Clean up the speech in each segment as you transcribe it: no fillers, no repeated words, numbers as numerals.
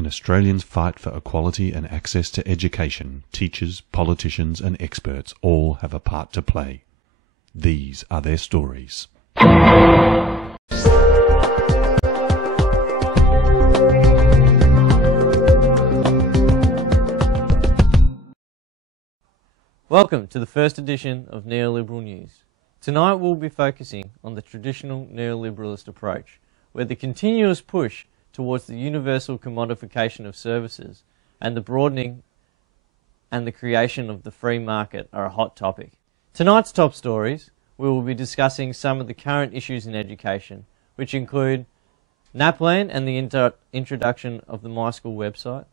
In Australians' fight for equality and access to education, teachers, politicians and experts all have a part to play. These are their stories. Welcome to the first edition of Neoliberal News. Tonight we'll be focusing on the traditional neoliberalist approach, where the continuous push towards the universal commodification of services and the broadening and the creation of the free market are a hot topic. Tonight's top stories, we will be discussing some of the current issues in education, which include NAPLAN and the introduction of the MySchool website,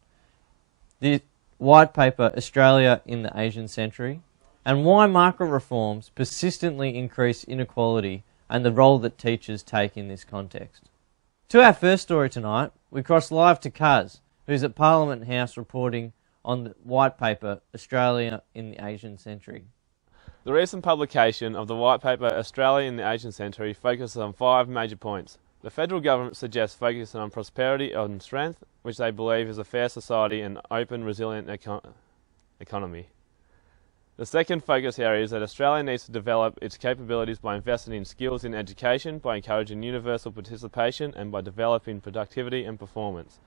the white paper Australia in the Asian Century, and why market reforms persistently increase inequality and the role that teachers take in this context. To our first story tonight, we cross live to Kaz, who's at Parliament House reporting on the white paper Australia in the Asian Century. The recent publication of the white paper Australia in the Asian Century focuses on 5 major points. The federal government suggests focusing on prosperity and strength, which they believe is a fair society and open, resilient economy. The second focus area is that Australia needs to develop its capabilities by investing in skills in education, by encouraging universal participation and by developing productivity and performance.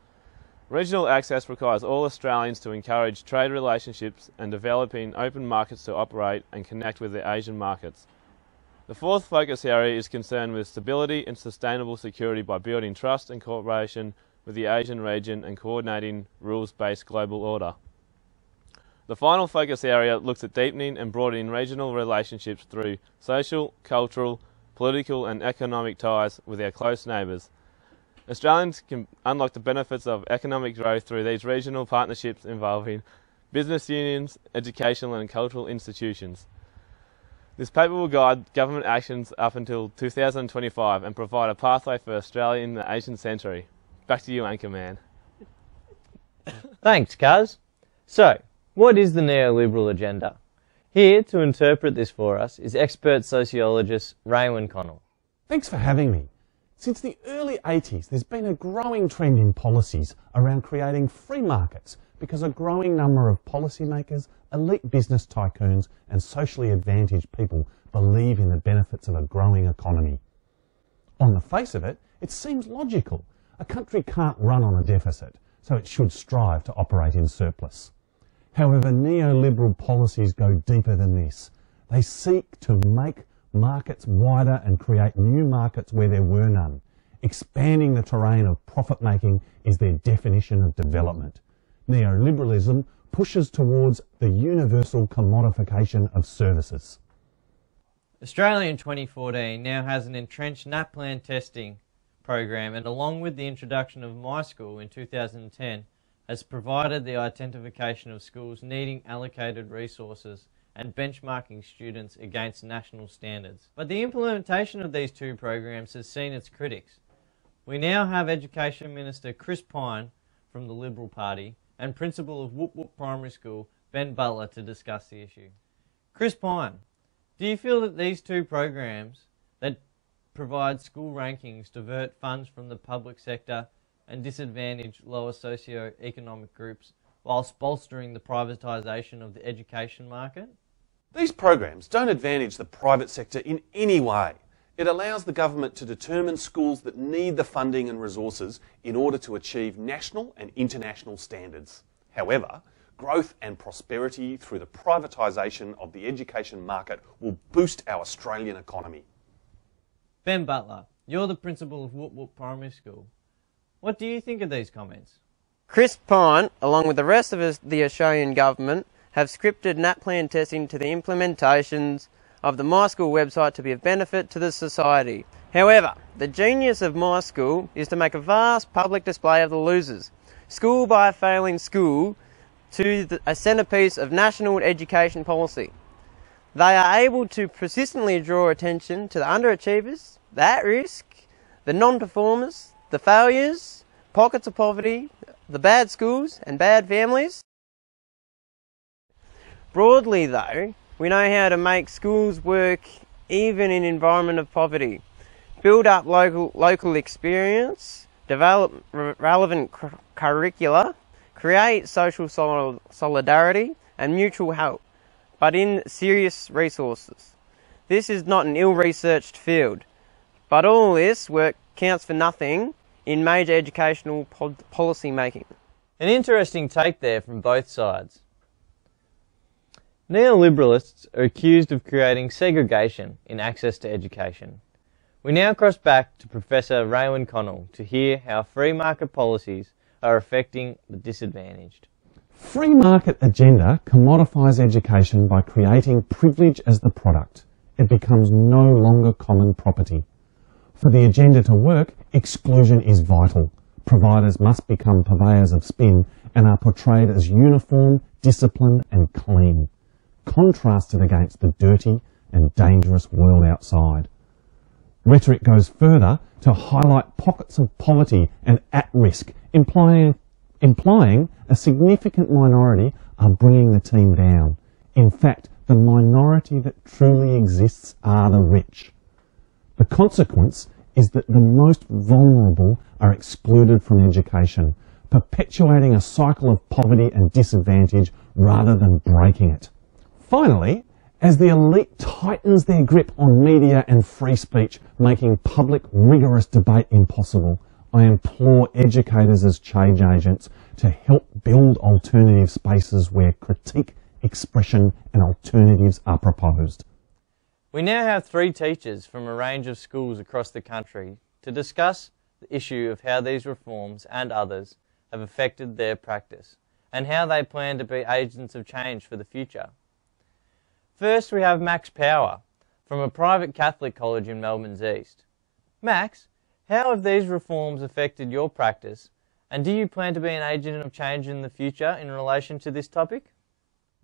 Regional access requires all Australians to encourage trade relationships and developing open markets to operate and connect with the Asian markets. The fourth focus area is concerned with stability and sustainable security by building trust and cooperation with the Asian region and coordinating rules-based global order. The final focus area looks at deepening and broadening regional relationships through social, cultural, political and economic ties with our close neighbours. Australians can unlock the benefits of economic growth through these regional partnerships involving business unions, educational and cultural institutions. This paper will guide government actions up until 2025 and provide a pathway for Australia in the Asian Century. Back to you, Anchorman. Thanks, Kaz. So, what is the neoliberal agenda? Here to interpret this for us is expert sociologist Raywin Connell. Thanks for having me. Since the early 80s, there's been a growing trend in policies around creating free markets because a growing number of policymakers, elite business tycoons and socially advantaged people believe in the benefits of a growing economy. On the face of it, it seems logical. A country can't run on a deficit, so it should strive to operate in surplus. However, neoliberal policies go deeper than this. They seek to make markets wider and create new markets where there were none. Expanding the terrain of profit-making is their definition of development. Neoliberalism pushes towards the universal commodification of services. Australia in 2014 now has an entrenched NAPLAN testing program, and along with the introduction of MySchool in 2010, has provided the identification of schools needing allocated resources and benchmarking students against national standards. But the implementation of these two programs has seen its critics. We now have Education Minister Chris Pyne from the Liberal Party and Principal of Whoop Whoop Primary School, Ben Butler, to discuss the issue. Chris Pyne, do you feel that these two programs that provide school rankings divert funds from the public sector and disadvantage lower socio-economic groups whilst bolstering the privatisation of the education market? These programs don't advantage the private sector in any way. It allows the government to determine schools that need the funding and resources in order to achieve national and international standards. However, growth and prosperity through the privatisation of the education market will boost our Australian economy. Ben Butler, you're the principal of Whoop Whoop Primary School. What do you think of these comments? Chris Pyne, along with the rest of the Australian government, have scripted NAPLAN testing to the implementations of the MySchool website to be of benefit to the society. However, the genius of MySchool is to make a vast public display of the losers, school by failing school, to a centrepiece of national education policy. They are able to persistently draw attention to the underachievers, the at-risk, the non-performers, the failures, pockets of poverty, the bad schools and bad families. Broadly though, we know how to make schools work even in an environment of poverty. Build up local experience, develop relevant curricula, create social solidarity and mutual help, but in serious resources. This is not an ill-researched field, but all this work counts for nothing in major educational policy making. An interesting take there from both sides. Neoliberalists are accused of creating segregation in access to education. We now cross back to Professor Raewyn Connell to hear how free market policies are affecting the disadvantaged. Free market agenda commodifies education by creating privilege as the product. It becomes no longer common property. For the agenda to work, exclusion is vital. Providers must become purveyors of spin and are portrayed as uniform, disciplined and clean, contrasted against the dirty and dangerous world outside. Rhetoric goes further to highlight pockets of poverty and at-risk, implying a significant minority are bringing the team down. In fact, the minority that truly exists are the rich. The consequence is that the most vulnerable are excluded from education, perpetuating a cycle of poverty and disadvantage rather than breaking it. Finally, as the elite tightens their grip on media and free speech, making public rigorous debate impossible, I implore educators as change agents to help build alternative spaces where critique, expression and alternatives are proposed. We now have 3 teachers from a range of schools across the country to discuss the issue of how these reforms and others have affected their practice and how they plan to be agents of change for the future. First, we have Max Power from a private Catholic college in Melbourne's East. Max, how have these reforms affected your practice, and do you plan to be an agent of change in the future in relation to this topic?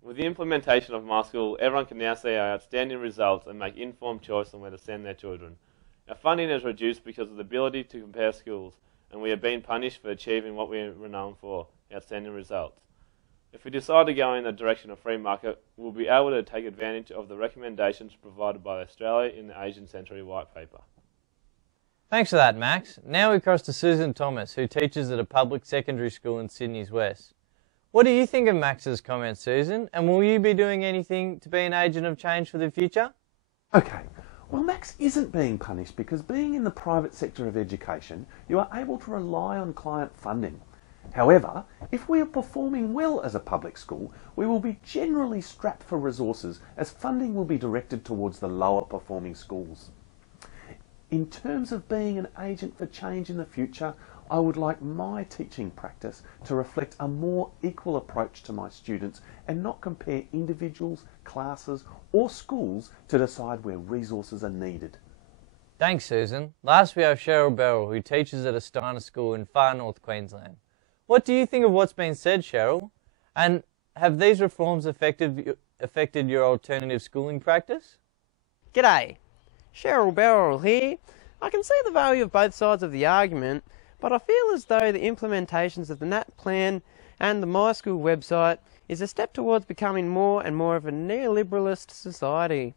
With the implementation of My School, everyone can now see our outstanding results and make informed choice on where to send their children. Our funding is reduced because of the ability to compare schools, and we are being punished for achieving what we are renowned for, outstanding results. If we decide to go in the direction of free market, we'll be able to take advantage of the recommendations provided by Australia in the Asian Century White Paper. Thanks for that, Max. Now we cross to Susan Thomas, who teaches at a public secondary school in Sydney's West. What do you think of Max's comments, Susan? And will you be doing anything to be an agent of change for the future? Okay, well Max isn't being punished because being in the private sector of education, you are able to rely on client funding. However, if we are performing well as a public school, we will be generally strapped for resources as funding will be directed towards the lower performing schools. In terms of being an agent for change in the future, I would like my teaching practice to reflect a more equal approach to my students and not compare individuals, classes or schools to decide where resources are needed. Thanks, Susan. Last we have Cheryl Beryl, who teaches at a Steiner school in far north Queensland. What do you think of what's been said, Cheryl? And have these reforms affected your alternative schooling practice? G'day, Cheryl Beryl here. I can see the value of both sides of the argument, but I feel as though the implementations of the NAT plan and the My School website is a step towards becoming more and more of a neoliberalist society.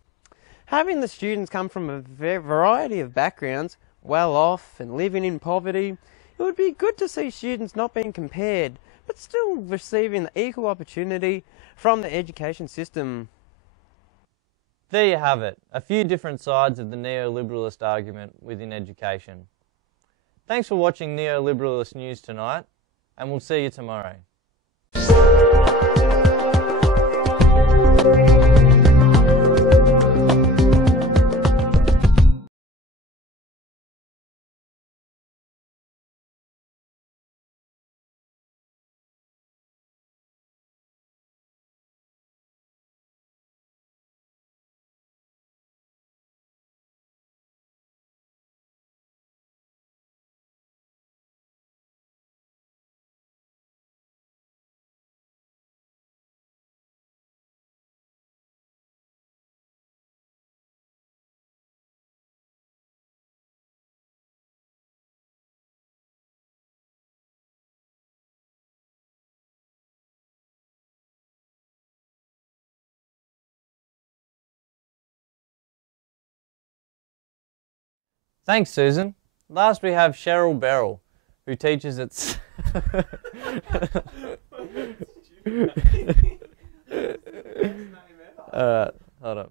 Having the students come from a variety of backgrounds, well off and living in poverty, it would be good to see students not being compared, but still receiving the equal opportunity from the education system. There you have it, a few different sides of the neoliberalist argument within education. Thanks for watching Neoliberalist News tonight, and we'll see you tomorrow. Thanks, Susan. Last we have Cheryl Beryl, who teaches at... Hold on.